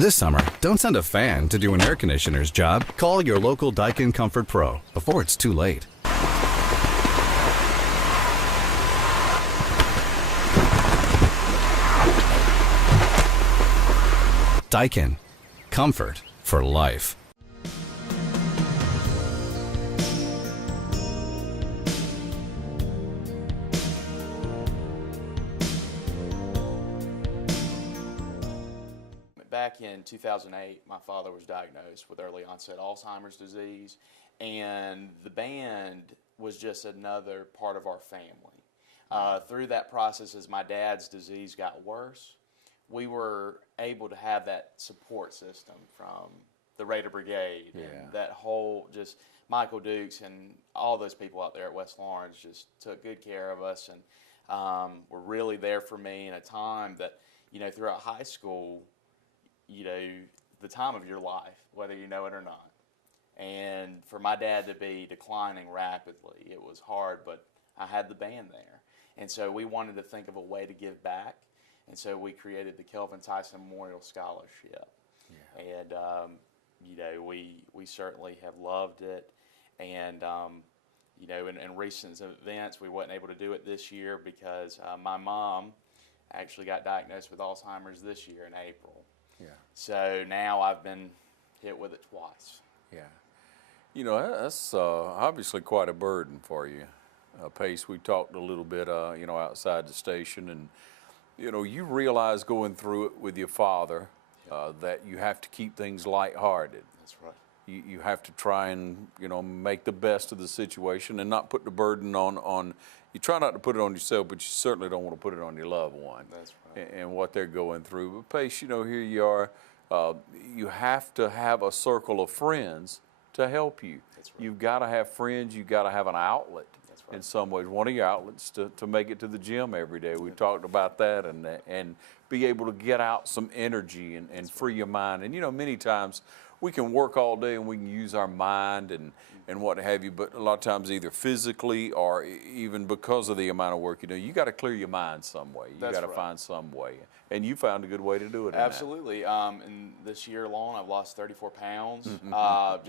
This summer, don't send a fan to do an air conditioner's job. Call your local Daikin Comfort Pro before it's too late. Daikin. Comfort for life. Back in 2008, my father was diagnosed with early onset Alzheimer's disease, and the band was just another part of our family. Through that process, as my dad's disease got worse, we were able to have that support system from the Raider Brigade, and that whole, just Michael Dukes and all those people out there at West Lawrence just took good care of us, and were really there for me in a time that, throughout high school, the time of your life, whether you know it or not. And for my dad to be declining rapidly, it was hard, but I had the band there. And so we wanted to think of a way to give back. And so we created the Kelvin Tyson Memorial Scholarship. Yeah. And, we certainly have loved it. And, in recent events, we wasn't able to do it this year because my mom actually got diagnosed with Alzheimer's this year in April. Yeah. So now I've been hit with it twice. Yeah. That's obviously quite a burden for you. Pace, we talked a little bit, outside the station, and, you realize going through it with your father that you have to keep things lighthearted. That's right. You have to try and, make the best of the situation and not put the burden on you try not to put it on yourself, but you certainly don't want to put it on your loved one. That's right. And what they're going through. But Pace, here you are. You have to have a circle of friends to help you. That's right. You've got to have friends. You've got to have an outlet. That's right. In some ways. One of your outlets to make it to the gym every day. We talked about that, and be able to get out some energy and free your mind. And many times we can work all day and we can use our mind and what have you, but a lot of times either physically or even because of the amount of work you got to clear your mind some way. You got to find some way. And you found a good way to do it. Absolutely. And this year alone, I've lost 34 pounds. And I've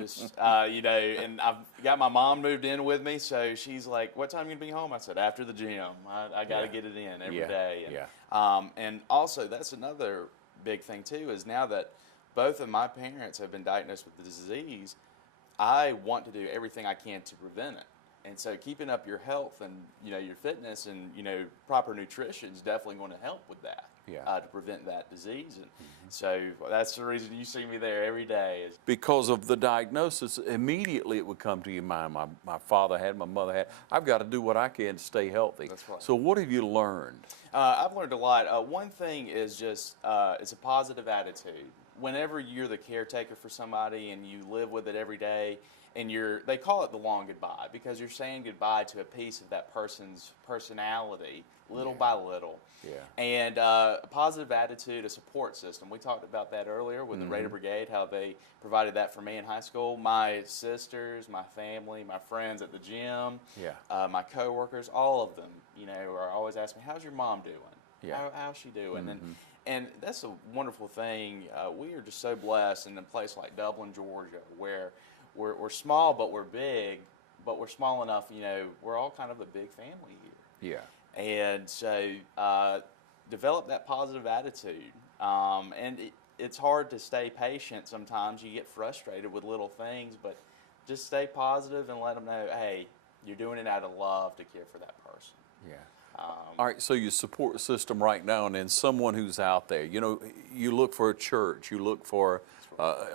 got my mom moved in with me, so she's like, "What time are you gonna be home?" I said, "After the gym. I got to get it in every day." And, and also, that's another big thing too, is now that both of my parents have been diagnosed with the disease, I want to do everything I can to prevent it. And so keeping up your health and, your fitness and, proper nutrition is definitely going to help with that, to prevent that disease. And so that's the reason you see me there every day. Because of the diagnosis, immediately it would come to your mind. My father had, my mother had. I've got to do what I can to stay healthy. That's right. So what have you learned? I've learned a lot. One thing is just it's a positive attitude. Whenever you're the caretaker for somebody and you live with it every day, and they call it the long goodbye, because you're saying goodbye to a piece of that person's personality, little by little. Yeah. And a positive attitude, a support system. We talked about that earlier with the Raider Brigade, how they provided that for me in high school. My sisters, my family, my friends at the gym, my coworkers, all of them, are always asking me, "How's your mom doing? Yeah. How's she doing?" And that's a wonderful thing. We are just so blessed in a place like Dublin, Georgia, where we're small, but we're big, but we're small enough, we're all kind of a big family here. Yeah. And so develop that positive attitude. And it's hard to stay patient sometimes. You get frustrated with little things, but just stay positive and let them know, hey, you're doing it out of love to care for that person. Yeah. All right, so your support system right now, and then someone who's out there, you look for a church, you look for,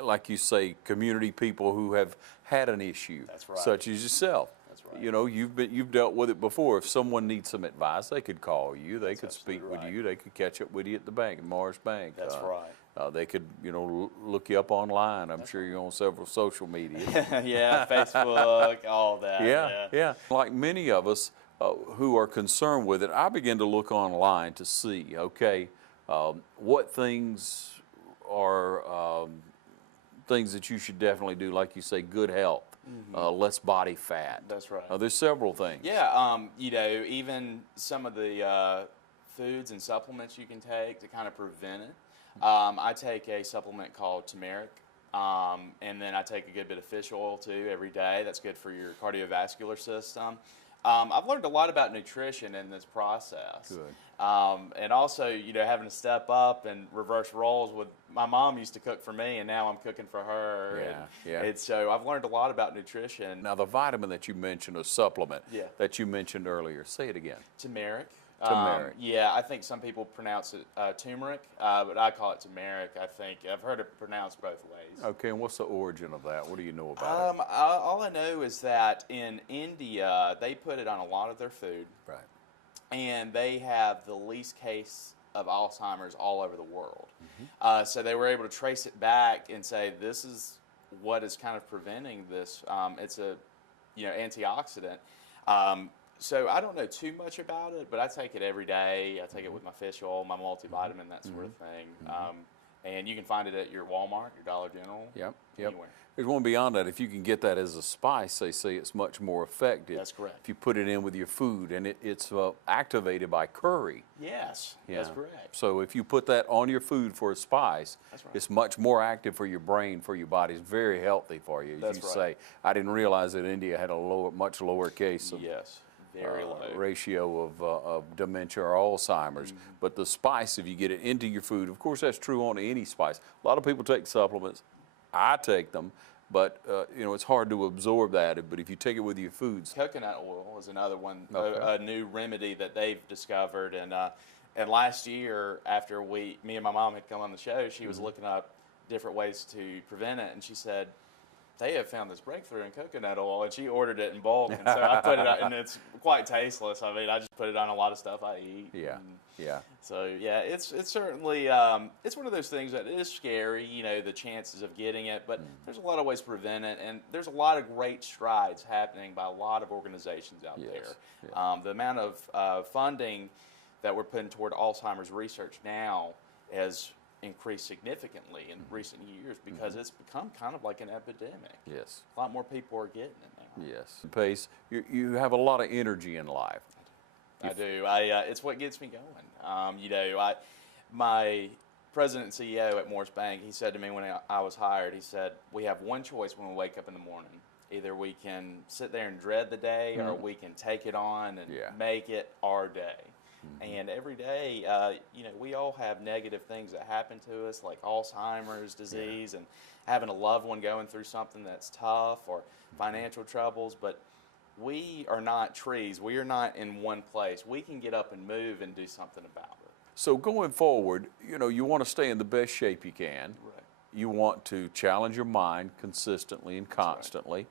like you say, community people who have had an issue, such as yourself. That's right. You've dealt with it before. If someone needs some advice, they could call you, they could speak with you, they could catch up with you at the bank, at Morris Bank. That's right. They could, look you up online. I'm sure you're on several social media. Yeah, Facebook, all that. Yeah. Like many of us, who are concerned with it, I begin to look online to see, what things are things that you should definitely do, like you say, good health, less body fat. That's right. There's several things. Yeah, even some of the foods and supplements you can take to kind of prevent it. I take a supplement called turmeric, and then I take a good bit of fish oil too every day. That's good for your cardiovascular system. I've learned a lot about nutrition in this process. Good. And also, having to step up and reverse roles with my mom used to cook for me, and now I'm cooking for her. Yeah. And so I've learned a lot about nutrition. Now, the vitamin that you mentioned, a supplement Yeah. that you mentioned earlier, say it again. Turmeric. Turmeric. Yeah, I think some people pronounce it turmeric, but I call it turmeric. I think I've heard it pronounced both ways. Okay, and what's the origin of that? What do you know about it? All I know is that in India, they put it on a lot of their food, Right. and they have the least case of Alzheimer's all over the world. So they were able to trace it back and say this is what is kind of preventing this. It's a antioxidant. So I don't know too much about it, but I take it every day. I take it with my fish oil, my multivitamin, that sort of thing. And you can find it at your Walmart, your Dollar General, Yep. anywhere. There's one beyond that. If you can get that as a spice, they say it's much more effective. That's correct. If you put it in with your food, and it's activated by curry. Yes, Yeah. that's correct. So if you put that on your food for a spice, That's right. it's much more active for your brain, for your body. It's very healthy for you. As That's you right. say, I didn't realize that India had a much lower case of Yes, very low. ratio of dementia or Alzheimer's. But the spice, if you get it into your food, of course that's true on any spice. A lot of people take supplements. I take them, but it's hard to absorb that. But if you take it with your foods, Coconut oil is another one, Okay. a new remedy that they've discovered. And last year, after me and my mom had come on the show, she was looking up different ways to prevent it, and she said, they have found this breakthrough in coconut oil, and she ordered it in bulk, and so I put it on, and it's quite tasteless. I mean, I just put it on a lot of stuff I eat. yeah, and yeah. So yeah, it's certainly it's one of those things that is scary, the chances of getting it, but there's a lot of ways to prevent it, and there's a lot of great strides happening by a lot of organizations out Yes, there. yeah. The amount of funding that we're putting toward Alzheimer's research now has increased significantly in recent years because it's become kind of like an epidemic. Yes, A lot more people are getting it now. yes. Pace, you have a lot of energy in life. I do. It's what gets me going. My president and CEO at Morris Bank, he said to me when I was hired, he said, we have one choice when we wake up in the morning. Either we can sit there and dread the day or we can take it on and Yeah. make it our day. And every day, we all have negative things that happen to us, like Alzheimer's disease and having a loved one going through something that's tough or financial troubles. But we are not trees. We are not in one place. We can get up and move and do something about it. So going forward, you want to stay in the best shape you can. Right. You want to challenge your mind consistently and constantly.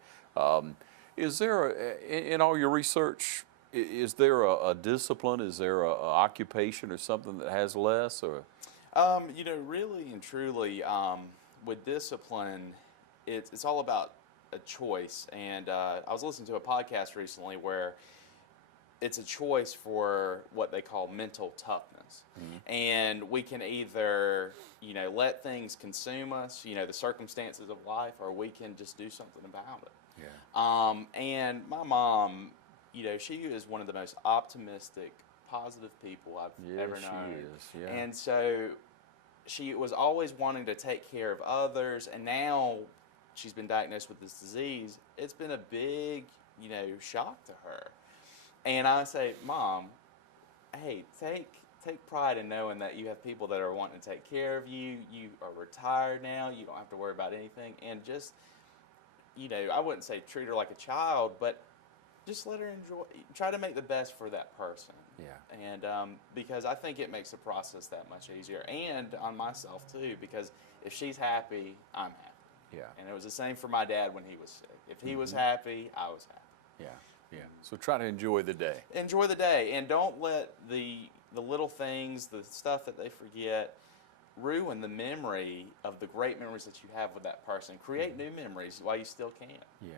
Is there, in all your research, is there a discipline? Is there a occupation or something that has less? Or Really and truly, with discipline, it's all about a choice. And I was listening to a podcast recently where it's a choice for what they call mental toughness. And we can either, let things consume us, the circumstances of life, or we can just do something about it. Yeah. And my mom, she is one of the most optimistic, positive people I've ever known. She is, yeah. And so she was always wanting to take care of others, and now she's been diagnosed with this disease. It's been a big, shock to her. And I say, Mom, hey, take pride in knowing that you have people that are wanting to take care of you. You are retired now. You don't have to worry about anything. And just, I wouldn't say treat her like a child, but just let her enjoy. Try to make the best for that person. Yeah. And because I think it makes the process that much easier. And on myself, too, because if she's happy, I'm happy. Yeah. And it was the same for my dad when he was sick. If he was happy, I was happy. Yeah. Yeah. So try to enjoy the day. Enjoy the day, and don't let the little things, the stuff that they forget, ruin the memory of the great memories that you have with that person. Create new memories while you still can. Yeah.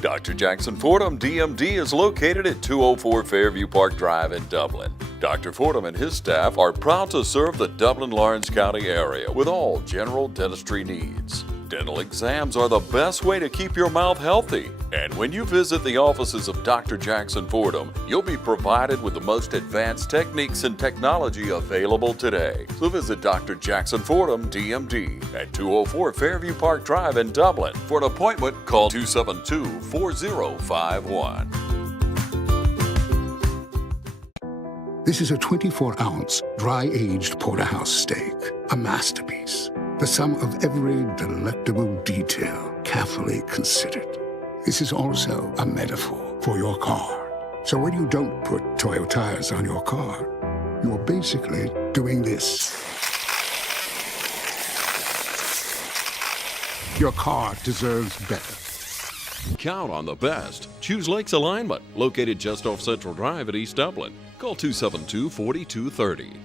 Dr. Jackson Fordham, DMD, is located at 204 Fairview Park Drive in Dublin. Dr. Fordham and his staff are proud to serve the Dublin-Lawrence County area with all general dentistry needs. Dental exams are the best way to keep your mouth healthy. And when you visit the offices of Dr. Jackson Fordham, you'll be provided with the most advanced techniques and technology available today. So visit Dr. Jackson Fordham, DMD, at 204 Fairview Park Drive in Dublin. For an appointment, call 272-4051. This is a 24-ounce, dry-aged porterhouse steak, a masterpiece. The sum of every delectable detail carefully considered. This is also a metaphor for your car. So when you don't put Toyo tires on your car, you're basically doing this. Your car deserves better. Count on the best. Choose Lakes Alignment, located just off Central Drive at East Dublin. Call 272-4230.